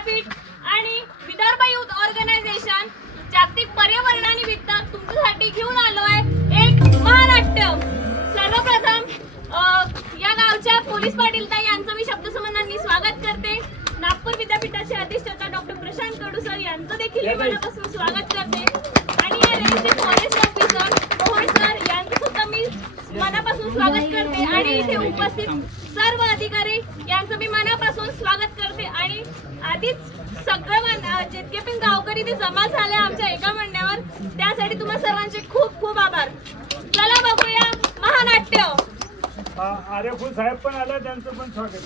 विद्यापीठ आणि Vidarbha youth organisation जागतिक पर्यावरणानिमित्त तुमच्यासाठी घेऊन आलोय एक महानाट्य। सर्वप्रथम या गावच्या पोलीस पाटील ताई यांचं मी शब्दसंबंधांनी स्वागत करते। नागपूर विद्यापीठाचे अधिष्ठाता डॉक्टर प्रशांत कडू सर यांचं देखील मी मनापासून स्वागत करते आणि या रेंजचे फॉरेस्ट ऑफिसर मोहन सर यांचं सुद्धा मी मनापासून स्वागत करते आणि इथे उपस्थित सर्व अधिकारी यांचं मी मनापासून स्वागत करते। आणि आधीच सगळं जितके पण गावकरी ते जमा झाले आमच्या एका मंडळावर, त्यासाठी तुम्हा सर्वांचे खूप खूप आभार। चला बघूया महानाट्य। आरेफुल साहेब पण आले, त्यांचं पण स्वागत।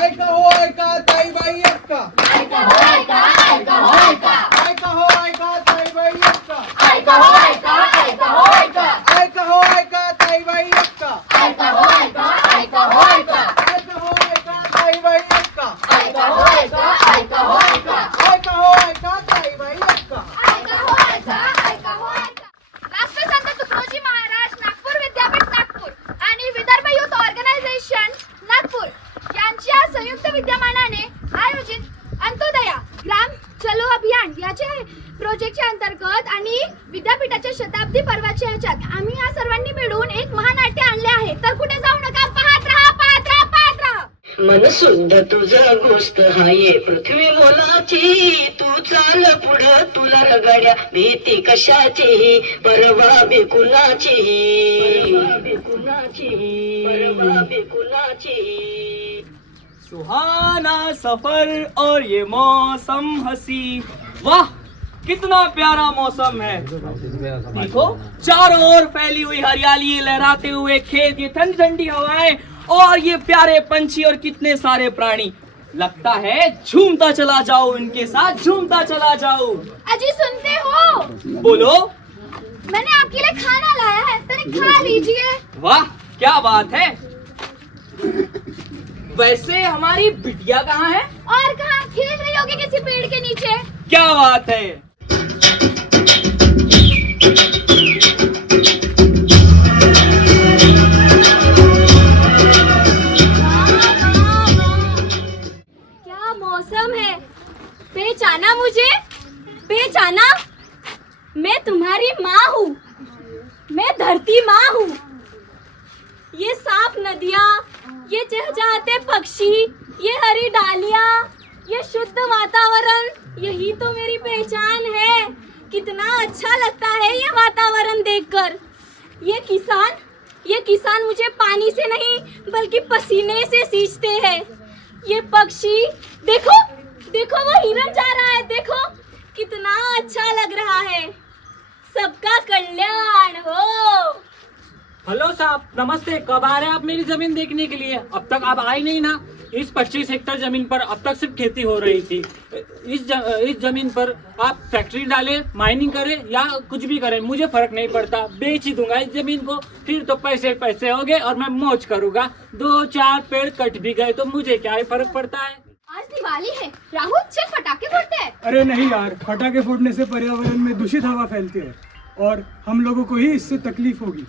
ऐका हो ऐका ताईबाई अक्का, ऐका हो ऐका, ऐका हो ऐका, ऐका हो ऐका ताईबाई अक्का, ऐका हो ऐका, ऐका हो ऐका, ऐका हो ऐका ताईबाई अक्का, ऐका हो ऐका, ऐका हो ऐका, ऐका हो ऐका ताईबाई अक्का, ऐका हो ऐका, ऐका हो ऐका, ऐका हो ऐका ताईबाई अक्का, ऐका हो ऐका, ऐका हो ऐका। राष्ट्रसंत तुकडोजी महाराज नागपूर विद्यापीठ नागपूर आणि विदर्भ युथ ऑर्गनायझेशन नागपूर यांच्या संयुक्त विद्यमानाने आयोजित अंत्योदया ग्राम चलो अभियान याचे प्रोजेक्टच्या अंतर्गत आणि विद्यापीठाच्या शताब्दी पर्वाच्या ह्याच्यात आम्ही या सर्वांनी मिळून एक महानाट्य आणले आहे। तर कुठे जाऊ नका, पाहत राहा, पाहत राहा, पाहत राहा। मनसुंद तुझा गोष्ट हाये पृथ्वी मोलाची, तू चाल पुढं तुला रगड्या भीती कशाची, परवा बेकुलाची, परवा बेकुलाची। सुहाना सफर और ये मौसम हसी, वाह कितना प्यारा मौसम है। देखो चारों ओर फैली हुई हरियाली, लहराते हुए खेत, ये ठंडी ठंडी हवाएं और ये प्यारे पंछी और कितने सारे प्राणी। लगता है झूमता चला जाओ, इनके साथ झूमता चला जाओ। अजी सुनते हो, बोलो। मैंने आपके लिए खाना लाया है, तनिक खा लीजिए। वाह क्या बात है। वैसे हमारी बिटिया कहाँ है? और कहाँ खेल रही होगी किसी पेड़ के नीचे। क्या बात है। क्या मौसम है। पहचाना मुझे? पहचाना? मैं तुम्हारी माँ हूँ, मैं धरती माँ हूँ। ये साफ नदियाँ, ये चहचहाते पक्षी, ये हरी डालियाँ, ये शुद्ध वातावरण, यही तो मेरी पहचान है। कितना अच्छा लगता है ये वातावरण देखकर। ये किसान मुझे पानी से नहीं बल्कि पसीने से सींचते हैं। ये पक्षी, देखो देखो वो हिरन जा रहा है, देखो कितना अच्छा लग रहा है। सबका कल्याण हो। हेलो साहब, नमस्ते। कब आ रहे हैं आप मेरी जमीन देखने के लिए? अब तक आप आए नहीं ना। इस 25 हेक्टेयर जमीन पर अब तक सिर्फ खेती हो रही थी। इस जमीन पर आप फैक्ट्री डालें, माइनिंग करें या कुछ भी करें, मुझे फर्क नहीं पड़ता। बेच ही दूंगा इस जमीन को, फिर तो पैसे पैसे हो गए और मैं मौज करूंगा। 2-4 पेड़ कट भी गए तो मुझे क्या ही फर्क पड़ता है। आज दिवाली है, राहुल चल पटाखे फोड़ते हैं। अरे नहीं यार, पटाखे फोड़ने से पर्यावरण में दूषित हवा फैलती है और हम लोगों को ही इससे तकलीफ होगी।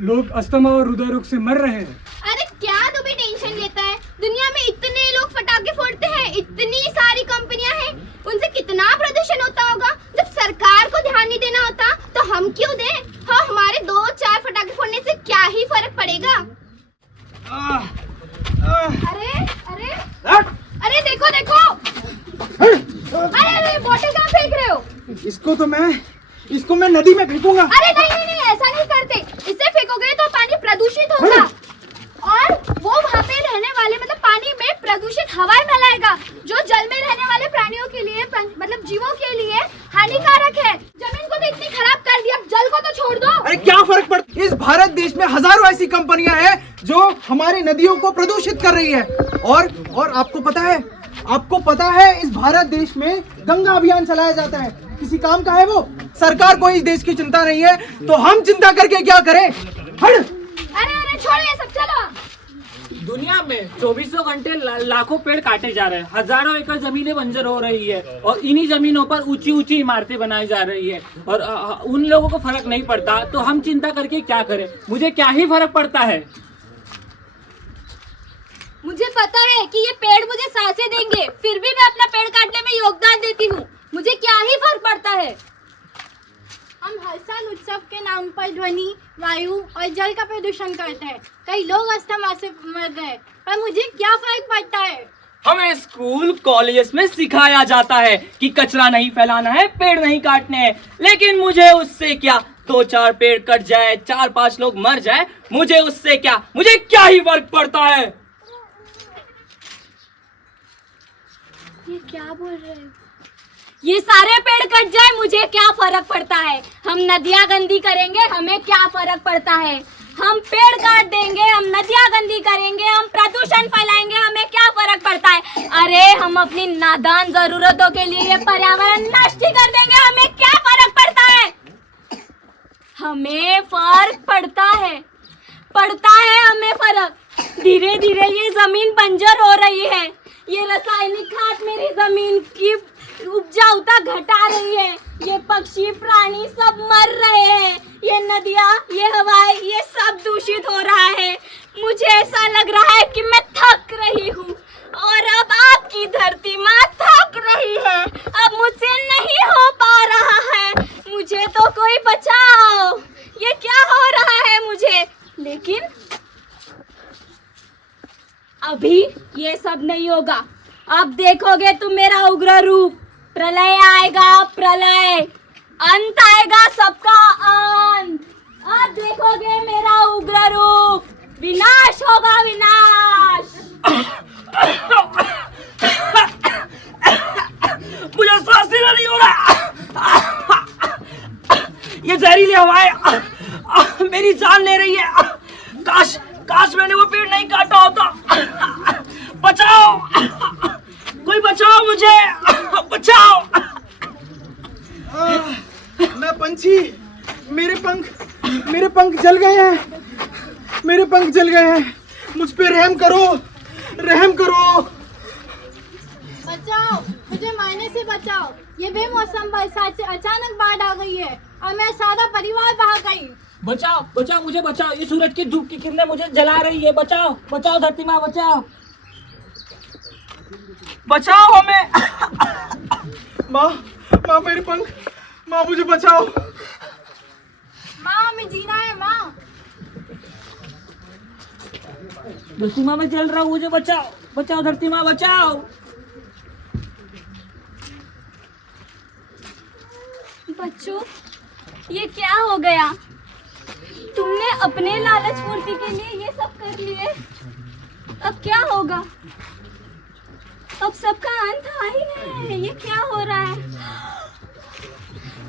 लोग अस्थमा और हृदय रोग से मर रहे हैं। अरे क्या तू भी टेंशन लेता है? दुनिया में इतने लोग पटाखे फोड़ते हैं, इतनी सारी कंपनियां हैं, उनसे कितना प्रदूषण होता होगा। जब सरकार को ध्यान नहीं देना होता तो हम क्यों दें? हाँ, हमारे 2-4 पटाखे फोड़ने से क्या ही फर्क पड़ेगा। अरे अरे अरे देखो देखो, अरे अरे बॉटल कहाँ फेंक रहे हो? इसको मैं नदी में फेंकूंगा। अरे नहीं नहीं नहीं, ऐसा नहीं करते। इससे फेंकोगे तो पानी प्रदूषित होगा और वो वहाँ पे रहने वाले मतलब पानी में प्रदूषित हवाएं फैलाएगा, जो जल में रहने वाले प्राणियों के लिए मतलब जीवों के लिए हानिकारक है। जमीन को तो इतनी खराब कर दिया, अब जल को तो छोड़ दो। अरे क्या फर्क पड़ता? इस भारत देश में हजारों ऐसी कंपनियां हैं जो हमारी नदियों को प्रदूषित कर रही है। और आपको पता है इस भारत देश में गंगा अभियान चलाया जाता है। किसी काम का है वो? सरकार को इस देश की चिंता नहीं है तो हम चिंता करके क्या करें? हट। अरे अरे छोड़ो ये सब, चलो। दुनिया में 24 घंटे लाखों पेड़ काटे जा रहे हैं, हजारों एकड़ जमीनें बंजर हो रही है और इन्हीं जमीनों पर ऊंची ऊंची इमारतें बनाई जा रही है और उन लोगों को फर्क नहीं पड़ता। तो हम चिंता करके क्या करें? मुझे क्या ही फर्क पड़ता है। मुझे पता है कि ये पेड़ मुझे सांसें देंगे, फिर भी मैं अपना पेड़ काटने में योगदान देती हूँ। मुझे क्या ही फर्क पड़ता है। हम हर साल उत्सव के नाम पर ध्वनि, वायु और जल का प्रदूषण करते हैं। कई लोग अस्थमा से मर गए, पर मुझे क्या फर्क पड़ता है। हमें स्कूल कॉलेजेस में सिखाया जाता है कि कचरा नहीं फैलाना है, पेड़ नहीं काटने हैं, लेकिन मुझे उससे क्या, 2-4 पेड़ कट जाए, 4-5 लोग मर जाए, मुझे उससे क्या, मुझे क्या ही फर्क पड़ता है। ये क्या बोल रहे हैं? ये सारे पेड़ कट जाए, मुझे क्या फर्क पड़ता है। हम नदियाँ गंदी करेंगे, हमें क्या फर्क पड़ता है। हम पेड़ काट देंगे, हम नदियाँ गंदी करेंगे, हम प्रदूषण फैलाएंगे, हमें क्या फर्क पड़ता है। अरे हम अपनी नादान जरूरतों के लिए ये पर्यावरण नष्ट ही कर देंगे, हमें क्या फर्क पड़ता है। हमें फर्क पड़ता है हमें फर्क। धीरे धीरे ये जमीन बंजर हो रही है, ये रासायनिक खाद मेरी जमीन की उपजाऊता घटा रही है, ये पक्षी प्राणी सब मर रहे हैं, ये नदियाँ, ये हवाएं, ये सब दूषित हो रहा है। मुझे ऐसा लग रहा है कि मैं थक रही हूँ और अब आपकी धरती माँ थक रही है। अब मुझसे नहीं हो पा रहा है, मुझे तो कोई बचाओ। ये क्या हो रहा है मुझे। लेकिन अभी ये सब नहीं होगा। अब देखोगे तुम मेरा उग्र रूप। प्रलय आएगा, प्रलय, अंत आएगा, सबका अंत। अब देखोगे मेरा उग्र रूप। विनाश होगा, विनाश। मुझे सांस लेना नहीं हो रहा। ये जहरीली हवाएं मेरी जान ले रही है। काश मैंने वो पेड़ नहीं काटा होता। बचाओ, कोई बचाओ मुझे, बचाओ। मैं पंछी, मेरे पंख जल गए हैं, मेरे पंख जल गए हैं। मुझ पे रहम करो, रहम करो। बचाओ, मुझे मरने से बचाओ। ये बेमौसम बरसात से अचानक बाढ़ आ गई है और मेरा सारा परिवार बहा गई। बचाओ, बचाओ, मुझे बचाओ। ये सूरज की धूप की किरणें मुझे जला रही है। बचाओ, बचाओ धरती माँ, बचाओ, बचाओ हमें। माँ मेरे पंख, माँ मुझे बचाओ। माँ, हमें जीना है माँ। धरती माँ मैं जल रहा हूँ, मुझे बचाओ, बचाओ धरती माँ, बचाओ। बच्चों, ये क्या हो गया। तुमने अपने लालच पूर्ति के लिए ये सब कर लिए। अब क्या होगा। अब सबका अंत आ ही है। ये क्या हो रहा है।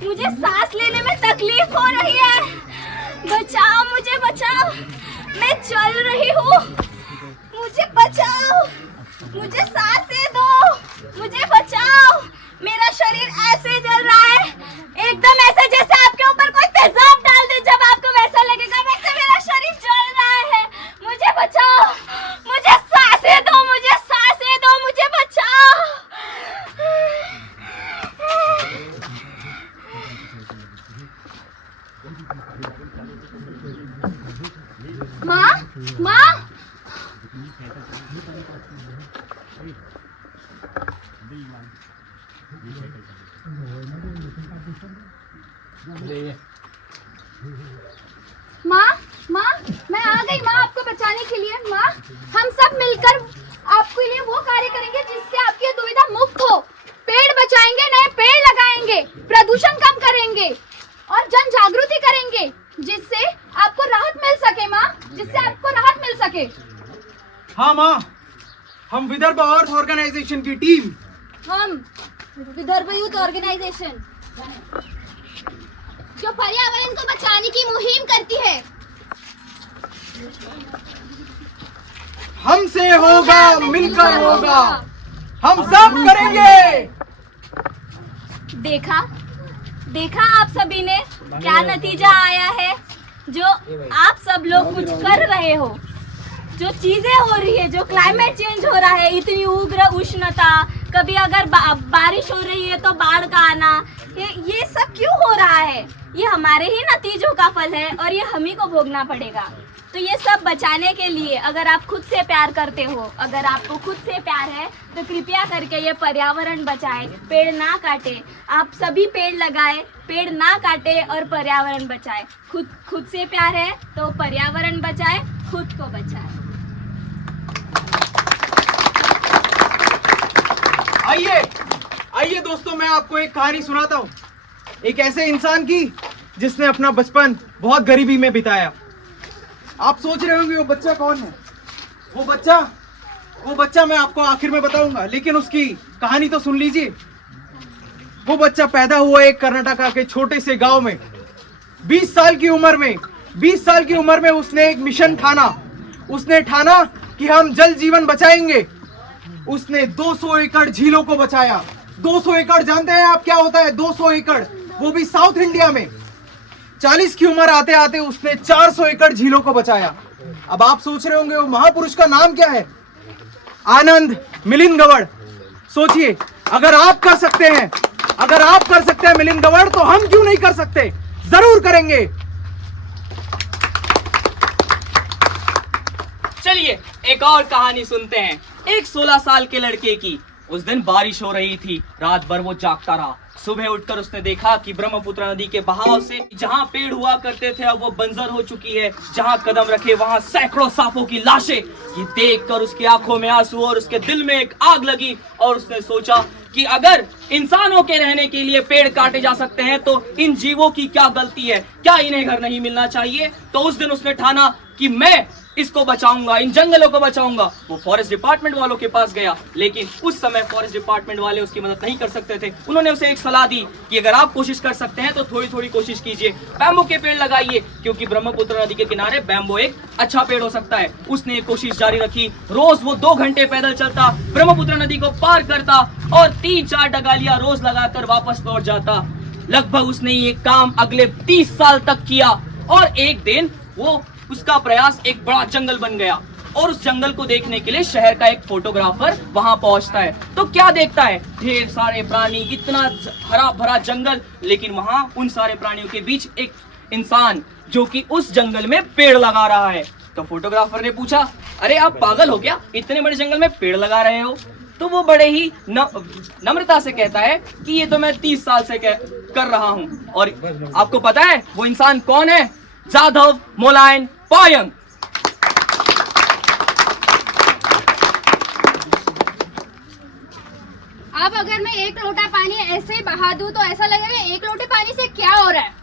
मुझे सांस लेने में तकलीफ हो रही है। बचाओ, मुझे बचाओ, मैं चल रही हूँ। मुझे बचाओ, मुझे सांसें दो, मुझे बचाओ। मेरा शरीर ऐसे जल रहा है, एकदम ऐसे जैसे आपके ऊपर कोई तेजाब डाल दे। जब आपको वैसा लगेगा, वैसे मेरा शरीर जल रहा है। मुझे बचाओ, मुझे सांसें दो, मुझे सांसें दो, मुझे बचाओ। माँ, माँ, माँ, मैं आ गई माँ आपको बचाने के लिए। माँ, हम सब मिलकर आपके लिए वो कार्य करेंगे जिससे आपकी दुविधा मुक्त हो। पेड़ बचाएंगे, नए पेड़ लगाएंगे, प्रदूषण कम करेंगे और जन जागृति करेंगे, जिससे आपको राहत मिल सके। माँ, जिससे आपको राहत मिल सके। हाँ माँ, हम विदर्भ अर्थ ऑर्गेनाइजेशन की टीम, हम विदर्भ यूथ ऑर्गेनाइजेशन, जो पर्यावरण को बचाने की मुहिम करती है। हमसे होगा, मिलकर होगा, हम सब करेंगे। देखा आप सभी ने क्या नतीजा आया है। जो आप सब लोग कुछ कर रहे हो, जो चीजें हो रही है, जो क्लाइमेट चेंज हो रहा है, इतनी उग्र उष्णता, कभी अगर बारिश हो रही है तो बाढ़ का आना, ये सब क्यों हो रहा है? ये हमारे ही नतीजों का फल है और ये हम ही को भोगना पड़ेगा। तो ये सब बचाने के लिए अगर आप खुद से प्यार करते हो, अगर आपको खुद से प्यार है तो कृपया करके ये पर्यावरण बचाए, पेड़ ना काटे। आप सभी पेड़ लगाए, पेड़ ना काटे और पर्यावरण बचाए। खुद से प्यार है तो पर्यावरण बचाए, खुद को बचाए। आइए दोस्तों, मैं आपको एक कहानी सुनाता हूँ, एक ऐसे इंसान की जिसने अपना बचपन बहुत गरीबी में बिताया। आप सोच रहे होंगे वो बच्चा कौन है? वो बच्चा मैं आपको आखिर में बताऊंगा, लेकिन उसकी कहानी तो सुन लीजिए। वो बच्चा पैदा हुआ एक कर्नाटका के छोटे से गांव में। 20 साल की उम्र में उसने एक मिशन ठाना। उसने ठाना कि हम जल जीवन बचाएंगे। उसने 200 एकड़ झीलों को बचाया। 200 एकड़ जानते हैं आप क्या होता है? 200 एकड़, वो भी साउथ इंडिया में। 40 की उम्र आते आते उसने 400 एकड़ झीलों को बचाया। अब आप सोच रहे होंगे वो महापुरुष का नाम क्या है? आनंद मिलिंद गवड़। सोचिए, अगर आप कर सकते हैं मिलिंद गवड़, तो हम क्यों नहीं कर सकते? जरूर करेंगे। चलिए एक और कहानी सुनते हैं, एक 16 साल के लड़के की। उस दिन बारिश हो रही थी, रात भर वो जागता रहा। सुबह उठकर उसने देखा कि ब्रह्मपुत्र नदी के बहाव से जहां पेड़ हुआ करते थे अब वो बंजर हो चुकी है। जहां कदम रखे वहां सैकड़ों सांपों की लाशें। ये देखकर उसकी आंखों में आंसू और उसके दिल में एक आग लगी और उसने सोचा कि अगर इंसानों के रहने के लिए पेड़ काटे जा सकते हैं तो इन जीवों की क्या गलती है? क्या इन्हें घर नहीं मिलना चाहिए? तो उस दिन उसने ठाना कि मैं इसको बचाऊंगा, इन जंगलों को बचाऊंगा। वो फॉरेस्ट डिपार्टमेंट वालों के पास गया, लेकिन उस समय फॉरेस्ट डिपार्टमेंट वाले उसकी मदद नहीं कर सकते थे। उन्होंने उसे एक सलाह दी कि अगर आप कोशिश कर सकते हैं तो थोड़ी थोड़ी कोशिश कीजिए, बैम्बू के पेड़ लगाइए, क्योंकि ब्रह्मपुत्र नदी के किनारे बैम्बू एक अच्छा पेड़ हो सकता है। उसने कोशिश जारी रखी। रोज वो 2 घंटे पैदल चलता, ब्रह्मपुत्र नदी को पार करता और 3-4 डगालियां रोज लगाकर वापस लौट जाता। लगभग उसने ये काम अगले 30 साल तक किया और एक दिन उसका प्रयास एक बड़ा जंगल बन गया और उस जंगल को देखने के लिए शहर का एक फोटोग्राफर वहां पहुंचता है। तो क्या देखता है? ढेर सारे प्राणी, इतना हरा भरा जंगल, लेकिन वहां उन सारे प्राणियों के बीच एक इंसान जो कि उस जंगल में पेड़ लगा रहा है। तो फोटोग्राफर ने पूछा, अरे आप पागल हो क्या? इतने बड़े जंगल में पेड़ लगा रहे हो? तो वो बड़े ही नम्रता से कहता है कि ये तो मैं 30 साल से कर रहा हूँ। और आपको पता है वो इंसान कौन है? जाधव मोलायन पायंग। अब अगर मैं 1 लोटा पानी ऐसे ही बहा दूं तो ऐसा लगेगा 1 लोटे पानी से क्या हो रहा है।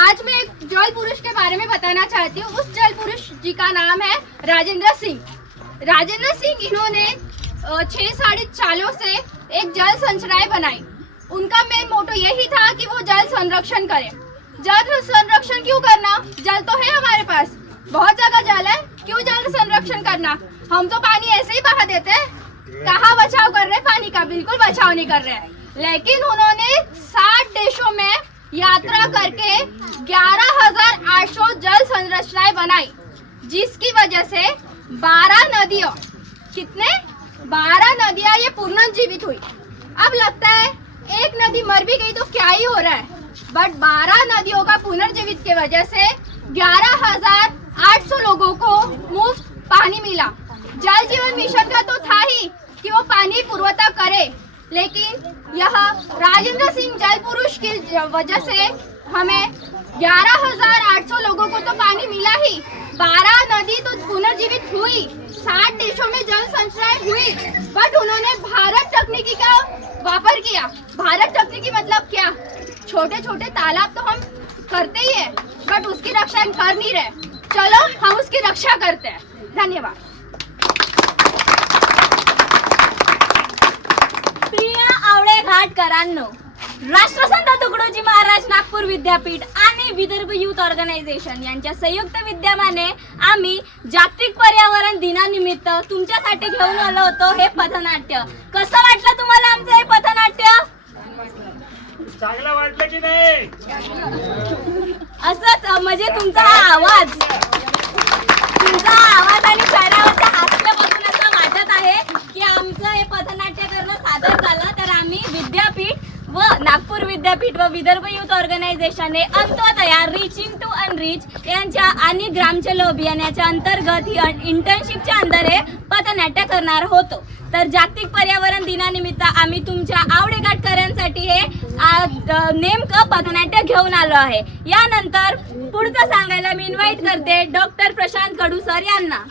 आज मैं एक जल पुरुष के बारे में बताना चाहती हूँ। उस जल पुरुष जी का नाम है राजेंद्र सिंह। राजेंद्र सिंह इन्होंने 6 साढ़े सालों से एक जल संचनाएं बनाई। उनका मेन मोटो यही था कि वो जल संरक्षण करें। जल संरक्षण क्यों करना? जल तो है हमारे पास, बहुत जगह जल है, क्यों जल संरक्षण करना? हम तो पानी ऐसे ही बहा देते हैं। कहाँ बचाव कर रहे हैं पानी का? बिल्कुल बचाव नहीं कर रहे हैं। लेकिन उन्होंने 60 देशों में यात्रा करके 11,800 जल संरचनाएं बनाई, जिसकी वजह से 12 नदियां, कितने? 12 नदियां ये पुनर्जीवित हुई। अब लगता है एक नदी मर भी गई तो क्या ही हो रहा है, बट 12 नदियों का पुनर्जीवित की वजह से 11,800 लोगों को मुफ्त पानी मिला। जल जीवन मिशन का तो था ही कि वो पानी पुरवठा करे, लेकिन यह राजेंद्र सिंह जल पुरुष की वजह से हमें 11,800 लोगों को तो पानी मिला ही, 12 नदी तो पुनर्जीवित हुई, 60 देशों में जल संचय हुई, बट उन्होंने भारत तकनीकी का वापर किया। भारत तकनीकी मतलब क्या? छोटे छोटे तालाब तो हम करते ही है, बट उसकी रक्षा हम कर नहीं रहे। चलो हम उसकी रक्षा करते हैं। धन्यवाद। प्रिय आवळे घाटकरांनो, राष्ट्रसंत तुकडोजी महाराज नागपूर विद्यापीठ आणि विदर्भ युथ ऑर्गनायझेशन यांच्या संयुक्त विद्यमाने आम्ही जागतिक पर्यावरण दिनानिमित्त तुमच्यासाठी घेऊन आलो होतो हे पथनाट्य। कसं वाटलं तुम्हाला आमचं हे पथनाट्य? चांगलं वाटलं की नाही? असंच म्हणजे तुमचा आवाज आणि चेहऱ्यावरचं हास्य बघून असं वाटत आहे की आमचं हे पथनाट्य करणं सादर विदर्भ युथ ऑर्गनायझेशनने अंत्योदया रीचिंग टू अनरीच यांच्या आणि ग्रामजल अभियानाच्या अंतर्गत ही इंटर्नशिपच्या अंतरे पथनाट्य करणार होतो. तर जागतिक पर्यावरण दिनानिमित्त आम्ही तुमच्या आवडेगाठकरांसाठी हे नेमकं पथनाट्य घेऊन आलो आहे. यानंतर पुढचं सांगायला मी इन्व्हाइट करते डॉक्टर प्रशांत कडू सर यांना.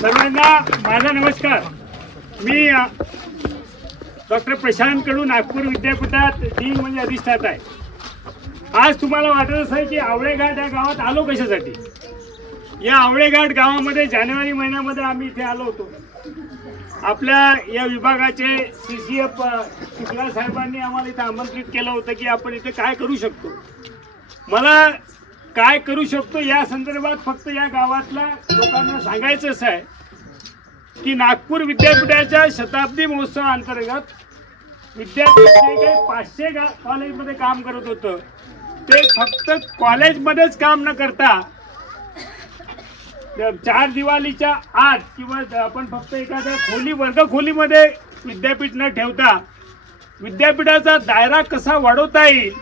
सर्वांना माझा नमस्कार. मी डॉक्टर प्रशांत कडू नागपूर विद्यापीठात डीन म्हणजे अधिष्ठाता आहे. आज तुम्हाला वाटत असेल की आवळेघाट या गावात आलो कशासाठी. या आवळेघाट गावामध्ये जानेवारी महिन्यामध्ये आम्ही इथे आलो होतो. आपल्या या विभागाचे CCF शुक्ला साहेबांनी आम्हाला इथे आमंत्रित केलं होतं की आपण इथे काय करू शकतो. मला काय करू शकतो या संदर्भात फक्त या गावातल्या लोकांना सांगायचं असं आहे की नागपूर विद्यापीठाच्या शताब्दी महोत्सवाअंतर्गत विद्यापीठ जे काही 500 कॉलेजमध्ये काम करत होतं ते फक्त कॉलेजमध्येच काम न करता 4 दिवाळीच्या आत किंवा आपण फक्त एखाद्या वर्गखोलीमध्ये विद्यापीठ न ठेवता विद्यापीठाचा दायरा कसा वाढवता येईल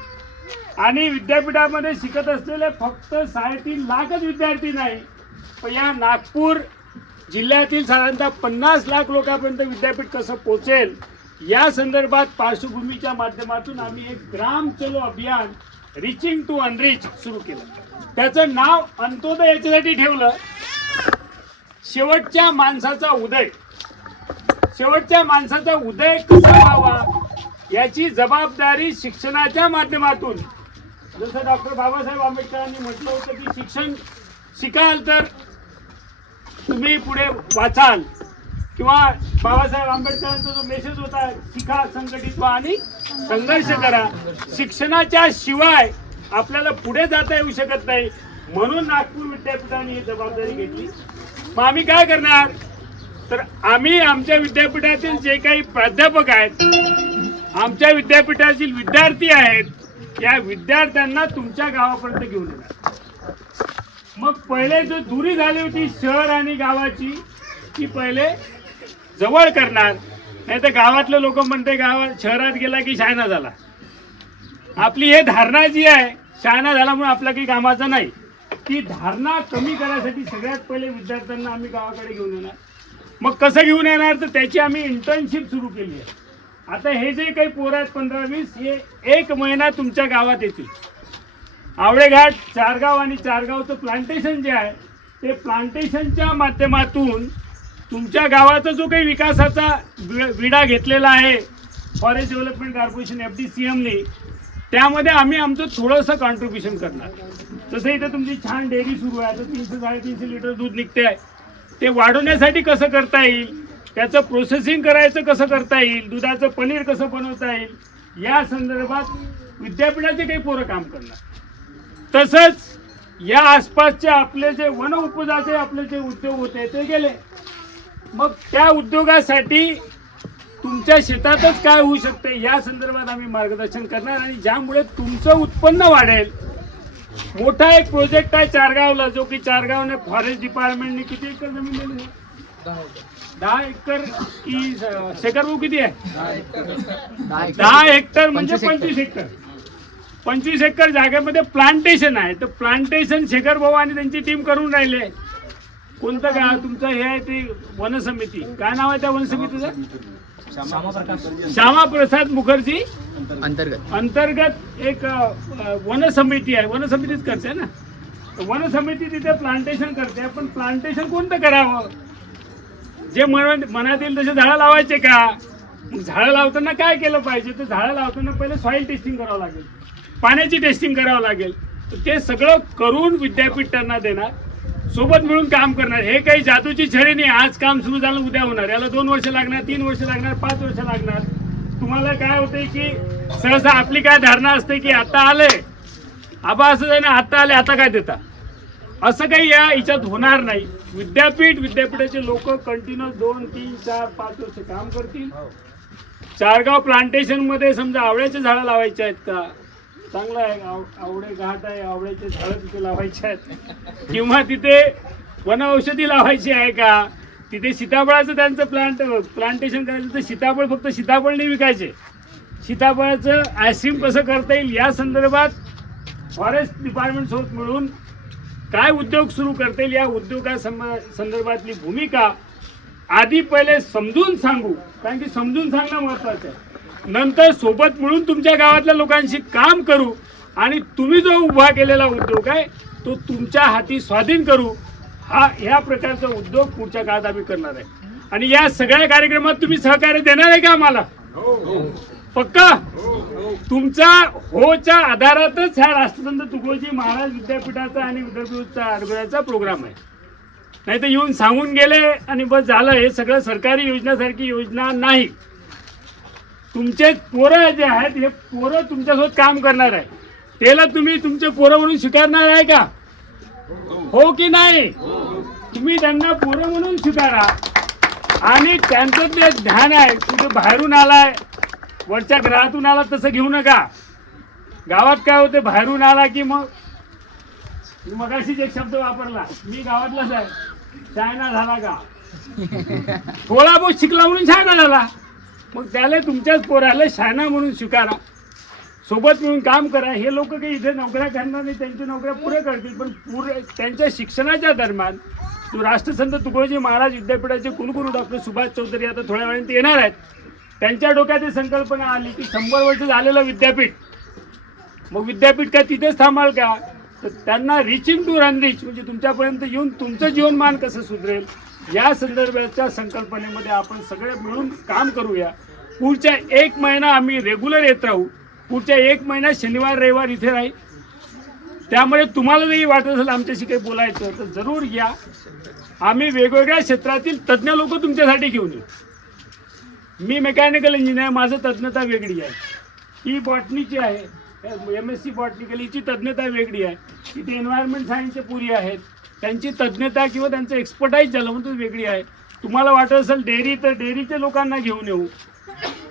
आणि विद्यापीठामध्ये शिकत असलेले फक्त 3.5 लाखच विद्यार्थी नाही पण या नागपूर जिल्ह्यातील साधारणतः 50 लाख लोकांपर्यंत विद्यापीठ कसं पोहोचेल या संदर्भात पार्श्वभूमीच्या माध्यमातून आम्ही एक ग्राम चलो अभियान रिचिंग टू अनरीच सुरू केलं. त्याचं नाव अंत्योदय याच्यासाठी ठेवलं. शेवटच्या माणसाचा उदय. शेवटच्या माणसाचा उदय कसा व्हावा याची जबाबदारी शिक्षणाच्या माध्यमातून, जसं डॉक्टर बाबासाहेब आंबेडकरांनी म्हटलं होतं की शिक्षण शिकाल तर तुम्ही पुढे वाचाल, किंवा बाबासाहेब आंबेडकरांचा जो मेसेज होता शिका, संघटित व्हा आणि संघर्ष करा. शिक्षणाच्या शिवाय आपल्याला पुढे जाता येऊ शकत नाही. म्हणून नागपूर विद्यापीठाने ही जबाबदारी घेतली. मग आम्ही काय करणार तर आम्ही आमच्या विद्यापीठातील जे काही प्राध्यापक आहेत, आमच्या विद्यापीठातील विद्यार्थी आहेत, या विद्यार्थ्यांना तुमच्या गावापर्यंत घेऊन येणार. मग पहिले जो दुरी झाली होती शहर आणि गावाची ती पहिले जवळ करणार. नाही तर गावातले लोक म्हणते गावात शहरात गेला की शहाणा झाला. आपली हे धारणा जी आहे शहाणा झाला म्हणून आपला काही कामाचा नाही, ती धारणा कमी करण्यासाठी सगळ्यात पहिले विद्यार्थ्यांना आम्ही गावाकडे घेऊन येणार. मग कसं घेऊन येणार तर त्याची आम्ही इंटर्नशिप सुरू केली आहे. आता हे जे काही पोरं आहेत 15-20 हे 1 महिना तुमच्या गावात येतील. आवळेघाट, चारगाव आणि चारगावचं प्लांटेशन जे आहे ते प्लांटेशनच्या माध्यमातून तुमच्या गावाचा जो काही विकासाचा विडा घेतलेला आहे फॉरेस्ट डेव्हलपमेंट कॉर्पोरेशन FDCMने, त्यामध्ये आम्ही आमचं थोडंसं कॉन्ट्रीब्युशन करणार. जसं इथं तुमची छान डेअरी सुरू आहे, आता 300-350 लिटर दूध निघते आहे, ते वाढवण्यासाठी कसं करता येईल, त्याचं प्रोसेसिंग करायचं कसं करता येईल, दुधाचं पनीर कसं बनवता येईल या संदर्भात विद्यापीठाचे काही पोरं काम करणार. तसंच या आसपासचे आपले जे वन उपजाचे आपले जे उद्योग होते ते गेले. मग त्या उद्योगासाठी तुमच्या शेतातच काय होऊ शकते या संदर्भात आम्ही मार्गदर्शन करणार आणि ज्यामुळे तुमचं उत्पन्न वाढेल. मोठा एक प्रोजेक्ट आहे चारगावला, जो की चारगावने फॉरेस्ट डिपार्टमेंटने किती एकर जमीन दिली? 10 एकर की शेखर भाऊ किती आहे? 10 हेक्टर म्हणजे 25 एकर. 25 एकर जागेमध्ये प्लांटेशन आहे. तर प्लांटेशन शेखर भाऊ आणि त्यांची टीम करून राहिले. कोणतं गाव तुमचं हे आहे ते वन समिती, काय नाव आहे त्या वन समितीचं? श्यामाप्रसाद मुखर्जी अंतर्गत एक वन समिती आहे. वन समितीच करते ना. वन समिती तिथे प्लांटेशन करते. पण प्लांटेशन कोणतं करावं? जे मनात येईल तसे झाडं लावायचे का? मग झाडं लावताना काय केलं पाहिजे तर झाडं लावताना पहिले सॉईल टेस्टिंग करावं लागेल, पाण्याची टेस्टिंग करावं लागेल. ते सगळं करून विद्यापीठ त्यांना देणार, सोबत मिळून काम करणार. हे काही जादूची छडी नाही, आज काम सुरू झालं उद्या होणार. याला 2 वर्ष लागणार, 3 वर्ष लागणार, 5 वर्ष लागणार. तुम्हाला काय होतंय की सहसा आपली काय धारणा असते की आता आले आबा असं आहे ना, आता आले आता काय देता, असं काही या याच्यात होणार नाही. विद्यापीठाचे लोक कंटिन्युअस 2, 3, 4, 5 वर्ष काम करतील. चारगाव प्लांटेशन मध्ये समजा आवळ्याचे झाडं लावायचे आहेत का, चांगलं आहे. आवळे घाट आहे, आवळ्याचे झाडं तिथे लावायचे आहेत, किंवा तिथे वनौषधी लावायची आहे का, तिथे सीताफळाचं त्यांचं प्लांटेशन करायचं तर सीताफळ फक्त सीताफळ नाही विकायचे, सीताफळाचं आईस्क्रीम कसं करता येईल या संदर्भात फॉरेस्ट डिपार्टमेंट सोबत मिळून काय उद्योग सुरू करता येईल या उद्योगा संदर्भातली भूमिका आधी पहिले समजून सांगू, कारण की समजून सांगणं महत्वाचं आहे. नंतर सोबत मिळून तुमच्या गावातल्या लोकांशी काम करू आणि तुम्ही जो उभा केलेला उद्योग आहे तो तुमच्या हाती स्वाधीन करू. ह्या प्रकारचा उद्योग पुढच्या काळात आम्ही करणार आहे. आणि या सगळ्या कार्यक्रमात तुम्ही सहकार्य देणार आहे का आम्हाला? पक्का? तुमचा होच्या आधारातच ह्या राष्ट्रसंत तुकडोजी महाराज विद्यापीठाचा आणि विदर्भ ऑर्गनायझेशनचा प्रोग्राम आहे. नाही तर येऊन सांगून गेले आणि बस झालं. हे सगळं सरकारी योजनासारखी योजना नाही. तुमचे पोरं जे आहेत हे पोरं तुमच्यासोबत काम करणार आहे. त्याला तुम्ही तुमचे पोरं म्हणून स्वीकारणार आहे का? हो की नाही? तुम्ही त्यांना पोरं म्हणून स्वीकारा. आणि त्यांचं ते ध्यान आहे, कुठे बाहेरून आलाय, वरच्या ग्रहातून आला तसं घेऊ नका. गावात काय होते, बाहेरून आला की मग मगाशीच एक शब्द वापरला, मी गावातलाच आहे, चायना झाला का? थोडा बहुत शिकला म्हणून शायना झाला. मग त्याला तुमच्याच पोराला शायना म्हणून स्वीकारा. सोबत मिळून काम करा. हे लोक काही इथे नोकऱ्या करणार नाही, त्यांच्या नोकऱ्या पुरे करतील, पण त्यांच्या शिक्षणाच्या दरम्यान जो राष्ट्रसंत तुकडोजी महाराज विद्यापीठाचे कुलगुरू डॉक्टर सुभाष चौधरी आता थोड्या वेळाने येणार आहेत. त्यांच्या डोक्यात ही संकल्पना आली की 100 वर्ष झालेलं विद्यापीठ, मग विद्यापीठ काय तिथेच थांबाल का? तर त्यांना रिचिंग टू अनरिच, म्हणजे तुमच्यापर्यंत येऊन तुमचं जीवनमान कसं सुधरेल या संदर्भाच्या संकल्पनेमध्ये आपण सगळे मिळून काम करूया. पुढच्या 1 महिना आम्ही रेग्युलर येत राहू. पुढच्या 1 महिना शनिवार रविवार इथे राहील. त्यामुळे तुम्हाला जरी वाटत असेल आमच्याशी काही बोलायचं तर जरूर या. आम्ही वेगवेगळ्या क्षेत्रातील तज्ज्ञ लोक तुमच्यासाठी घेऊन येऊ. मी मेकॅनिकल इंजिनियर, माझं तज्ज्ञता वेगळी आहे. ही बॉटनीची आहे, MSc बॉटनिकल, हिची तज्ज्ञता वेगळी आहे. इथे एन्व्हायरमेंट सायन्सचे पुरी आहेत, त्यांची तज्ज्ञता किंवा त्यांचं एक्सपर्टाईज झालं म्हणून वेगळी आहे. तुम्हाला वाटत असेल डेअरी तर डेअरीचे लोकांना घेऊन येऊ,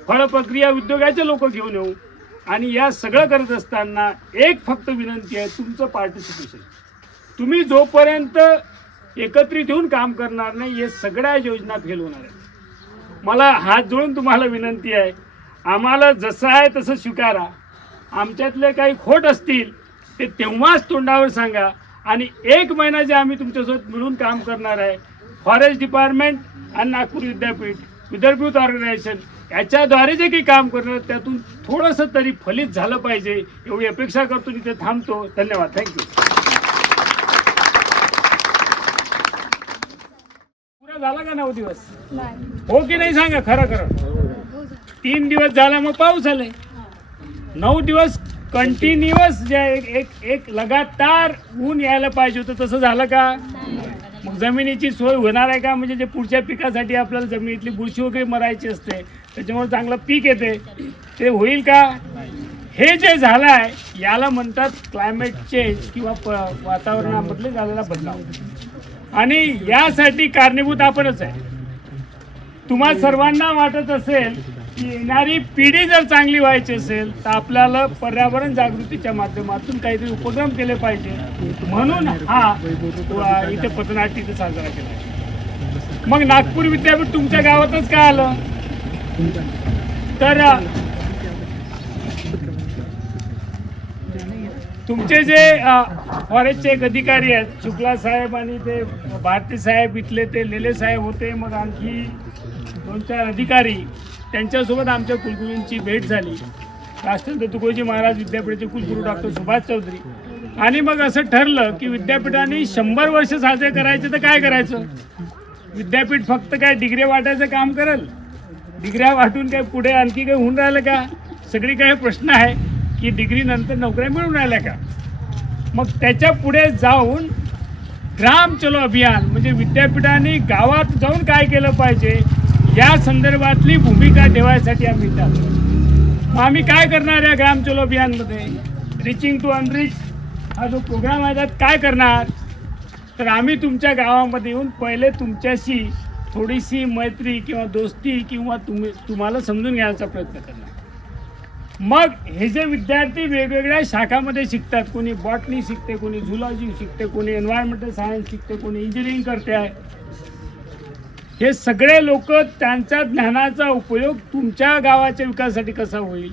फळ प्रक्रिया उद्योगाचे लोक घेऊन येऊ. आणि या सगळं करत असताना एक फक्त विनंती आहे, तुमचं पार्टिसिपेशन. तुम्ही जोपर्यंत एकत्रित येऊन काम करणार नाही हे सगळ्या योजना फेल होणार आहेत. मला हात जोडून तुम्हाला विनंती आहे, आम्हाला जसं आहे तसं स्वीकारा. आमच्यातले काही खोट असतील ते तेव्हाच तोंडावर सांगा. आणि 1 महिना जे आम्ही तुमच्यासोबत मिळून काम करणार आहे, फॉरेस्ट डिपार्टमेंट आणि नागपूर विद्यापीठ, विदर्भ युथ ऑर्गनायझेशन याच्याद्वारे जे काही काम करणार त्यातून थोडंसं तरी फलित झालं पाहिजे एवढी अपेक्षा करतो. इथे थांबतो. धन्यवाद. थँक्यू. पुरा झाला का 9 दिवस? हो की नाही सांगा खरं खरं. 3 दिवस झाला मग पाऊस आलाय. 9 दिवस कंटिन्युअस जे एक लगातार ऊन यायला पाहिजे होतं तसं झालं का? मग जमिनीची सोय होणार आहे का? म्हणजे जे पुढच्या पिकासाठी आपल्याला जमिनीतली बुरशी वगैरे मरायची असते त्याच्यामुळे चांगलं पीक येते ते होईल का? हे जे झालं आहे याला म्हणतात क्लायमेट चेंज किंवा वातावरणामधले झालेला बदलाव. आणि यासाठी कारणीभूत आपणच आहे. तुम्हा सर्वांना वाटत असेल की येणारी पिढी जर चांगली व्हायची असेल तर आपल्याला पर्यावरण जागृतीच्या माध्यमातून काहीतरी उपक्रम केले पाहिजे. म्हणून हा इथे पथनाट्य इथे साजरा केला. मग नागपूर विद्यापीठ तुमच्या गावातच का आलं? तर तुमचे जे फॉरेस्टचे एक अधिकारी आहेत, शुक्ला साहेब आणि ते भारती साहेब, इथले ते लेले साहेब होते, मग आणखी 2-4 अधिकारी, त्यांच्यासोबत आमच्या कुलगुरूंची भेट झाली. राष्ट्रसंत तुकडोजी महाराज विद्यापीठाचे कुलगुरू डॉक्टर सुभाष चौधरी. आणि मग असं ठरलं की विद्यापीठाने 100 वर्ष साजरे करायचे तर काय करायचं? विद्यापीठ फक्त काय डिग्री वाटायचं काम करेल? डिग्र्या वाटून काय पुढे आणखी काही होऊन राहिलं का? सगळी काही प्रश्न आहे की डिग्री नंतर नोकऱ्या मिळून राहिल्या का? मग त्याच्या पुढे जाऊन ग्राम चलो अभियान म्हणजे विद्यापीठाने गावात जाऊन काय केलं पाहिजे या संदर्भातली भूमिका ठेवायसाठी आम्ही इथं आलो. मग आम्ही काय करणार या ग्राम चलो अभियानमध्ये? रिचिंग टू अनरिच हा जो प्रोग्राम आहे त्यात काय करणार? तर आम्ही तुमच्या गावामध्ये येऊन पहिले तुमच्याशी थोडीशी मैत्री किंवा दोस्ती किंवा तुम्हाला समजून घ्यायचा प्रयत्न करणार. मग हे जे विद्यार्थी वेगवेगळ्या शाखामध्ये शिकतात, कोणी बॉटनी शिकते, कोणी झुलॉजी शिकते, कोणी एन्व्हायरमेंटल सायन्स शिकते, कोणी इंजिनिअरिंग करते आहे, हे सगळे लोक त्यांच्या ज्ञानाचा उपयोग तुमच्या गावाच्या विकासासाठी कसा होईल,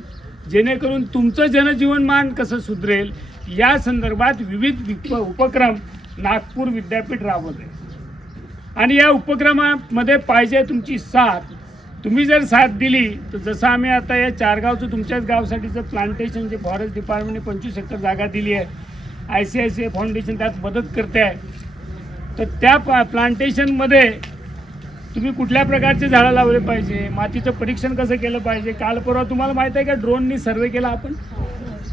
जेणेकरून तुमचं जनजीवनमान कसं सुधरेल, या संदर्भात विविध उपक्रम नागपूर विद्यापीठ राबवत आहे. आणि या उपक्रमामध्ये पाहिजे तुमची साथ. तुम्ही जर साथ दिली तर जसं आम्ही आता या चारगावचं तुमच्याच गावासाठीचं प्लांटेशन जे फॉरेस्ट डिपार्टमेंटने 25 एकर जागा दिली आहे, ICICI फाउंडेशन त्यात मदत करते आहे. तर त्या प्लांटेशनमध्ये तुम्ही कुठल्या प्रकारचे झाडं लावले पाहिजे, मातीचं परीक्षण कसं केलं पाहिजे. काल परवा तुम्हाला माहीत आहे का ड्रोननी सर्वे केला आपण,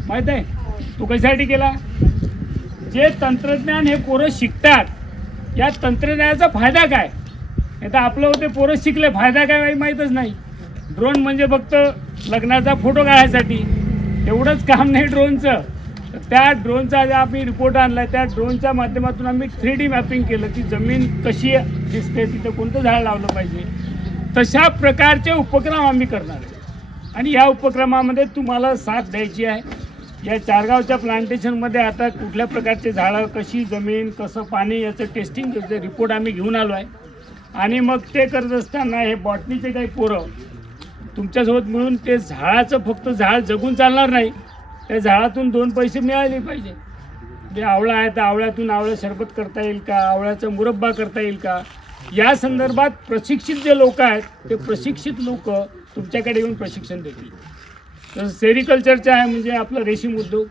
माहीत आहे तो कशासाठी केला. जे तंत्रज्ञान हे पोरं शिकतात, या तंत्रज्ञानाचा फायदा काय. आता आपलं होते पोरं शिकले, फायदा काय माहीतच नाही. ड्रोन म्हणजे फक्त लग्नाचा फोटो काढायसाठी एवढंच काम नाही ड्रोनचं. त्या ड्रोनचा जे आम्ही रिपोर्ट आणला, त्या ड्रोनच्या माध्यमातून आम्ही 3D मॅपिंग केलं की जमीन कशी दिसते, तिथं कोणतं झाड लावलं पाहिजे. तशा प्रकारचे उपक्रम आम्ही करणार आहे. आणि या उपक्रमामध्ये तुम्हाला साथ द्यायची आहे. या चारगावच्या प्लांटेशनमध्ये आता कुठल्या प्रकारचे झाडं, कशी जमीन, कसं पाणी, याचं टेस्टिंग रिपोर्ट आम्ही घेऊन आलो आहे. आणि मग ते करत असताना हे बॉटनीचे काही पोरं तुमच्यासोबत मिळून ते झाडाचं फक्त झाड जगून चालणार नाही, त्या झाडातून 2 पैसे मिळाले पाहिजे. जे आवळा आहे तर आवळ्यातून आवळं सरबत करता येईल का, आवळ्याचा मुरब्बा करता येईल का, या संदर्भात प्रशिक्षित जे लोक आहेत ते प्रशिक्षित लोक तुमच्याकडे येऊन प्रशिक्षण देतील. तर सेरिकल्चरचं आहे म्हणजे आपलं रेशीम उद्योग.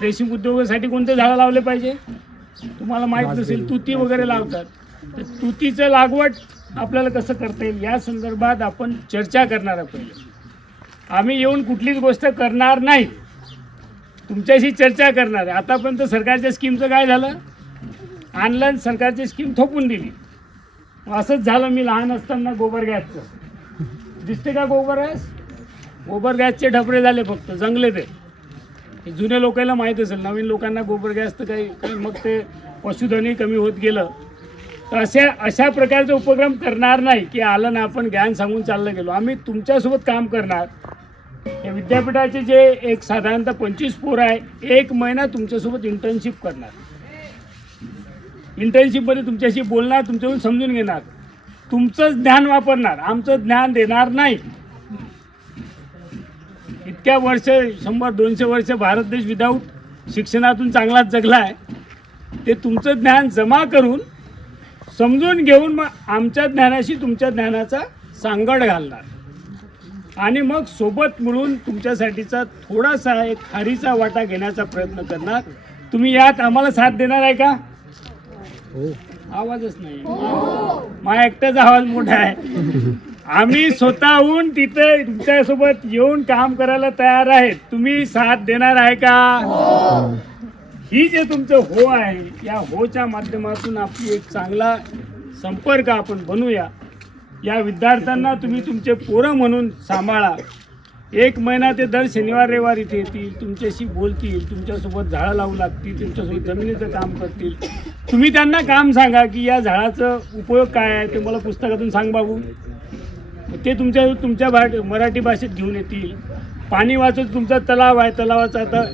रेशीम उद्योगासाठी कोणते झाडं लावले पाहिजे तुम्हाला माहीत नसेल, तुती वगैरे लावतात. तर तुतीचं लागवड आपल्याला कसं करता येईल या संदर्भात आपण चर्चा करणार आहे. पहिले आम्ही येऊन कुठलीच गोष्ट करणार नाही, तुमच्याशी चर्चा करणार आहे. आतापर्यंत सरकारच्या स्कीमचं काय झालं, आणलं सरकारची स्कीम थोपून दिली. असंच झालं मी लहान असताना गोबर गॅसचं, दिसते का गोबर गॅस, गोबर गॅसचे ढबरे झाले फक्त जंगले. ते जुन्या लोकांना माहीत असेल, नवीन लोकांना गोबर गॅस तर काही मग ते पशुधनही कमी होत गेलं. तर अशा प्रकारचे उपक्रम करणार नाही की आलं ना आपण ज्ञान सांगून चाललं गेलो. आम्ही तुमच्यासोबत काम करणार. हे विद्यापीठाचे जे एक साधारणतः 25 पोरं आहे, 1 महिना तुमच्यासोबत इंटर्नशिप करणार. इंटर्नशिपमध्ये तुमच्याशी बोलणार, तुमच्याकडून समजून घेणार, तुमचं ज्ञान वापरणार, आमचं ज्ञान देणार नाही. इतक्या वर्ष 100-200 वर्ष भारत देश विदाऊट शिक्षणातून चांगलाच जगला आहे. ते तुमचं ज्ञान जमा करून समजून घेऊन मग आमच्या ज्ञानाशी तुमच्या ज्ञानाचा सांगड घालणार आणि मग सोबत मिळून तुमच्यासाठीचा थोडासा एक खारीचा वाटा घेण्याचा प्रयत्न करणार. तुम्ही यात आम्हाला साथ देणार आहे का. आवाजच नाही, माझ्या एकट्याचा आवाज मोठा आहे. आम्ही स्वतःहून तिथे तुमच्यासोबत येऊन काम करायला तयार आहेत. तुम्ही साथ देणार आहे का. ही जे तुमचं हो आहे, या होच्या माध्यमातून आपली एक चांगला संपर्क आपण बनवूया. या विद्यार्थ्यांना तुम्ही तुमचे पोरं म्हणून सांभाळा. 1 महिना ते दर शनिवार रविवार इथे येतील, तुमच्याशी बोलतील, तुमच्यासोबत झाडं लावू लागतील, तुमच्यासोबत जमिनीचं काम करतील. तुम्ही त्यांना काम सांगा की या झाडाचं उपयोग काय आहे ते मला पुस्तकातून सांग बाबू. ते तुमच्या मराठी भाषेत घेऊन येतील. पाणी वाचत तुमचा तलाव आहे, तलावाचा आता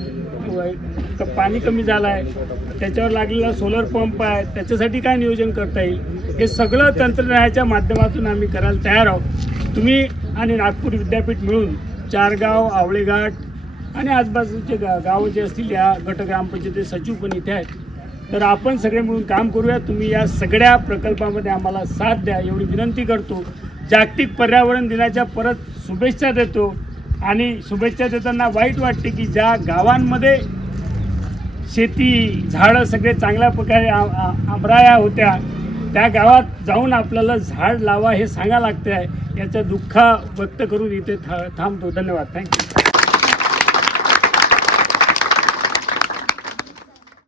पाणी कमी झालं आहे, त्याच्यावर लागलेला सोलर पंप आहे, त्याच्यासाठी काय नियोजन करता येईल, हे सगळं तंत्रज्ञानाच्या माध्यमातून आम्ही करायला तयार आहोत. तुम्ही आणि नागपूर विद्यापीठ मिळून चारगाव, आवळेघाट आणि आजूबाजूचे गावं जे असतील, या गट ग्रामपंचायती सचिव पण इथे आहेत. तर आपण सगळे मिळून काम करूया. तुम्ही या सगळ्या प्रकल्पामध्ये आम्हाला साथ द्या एवढी विनंती करतो. जागतिक पर्यावरण दिनाच्या परत शुभेच्छा देतो. आणि शुभेच्छा देताना वाईट वाटते की ज्या गावांमध्ये शेती, झाडं सगळे चांगल्या प्रकारे आंबराया होत्या, त्या गावात जाऊन आपल्याला झाड लावा हे सांगा लागते आहे. याचं दुःख व्यक्त करून इथे थांबतो. धन्यवाद. थँक्यू.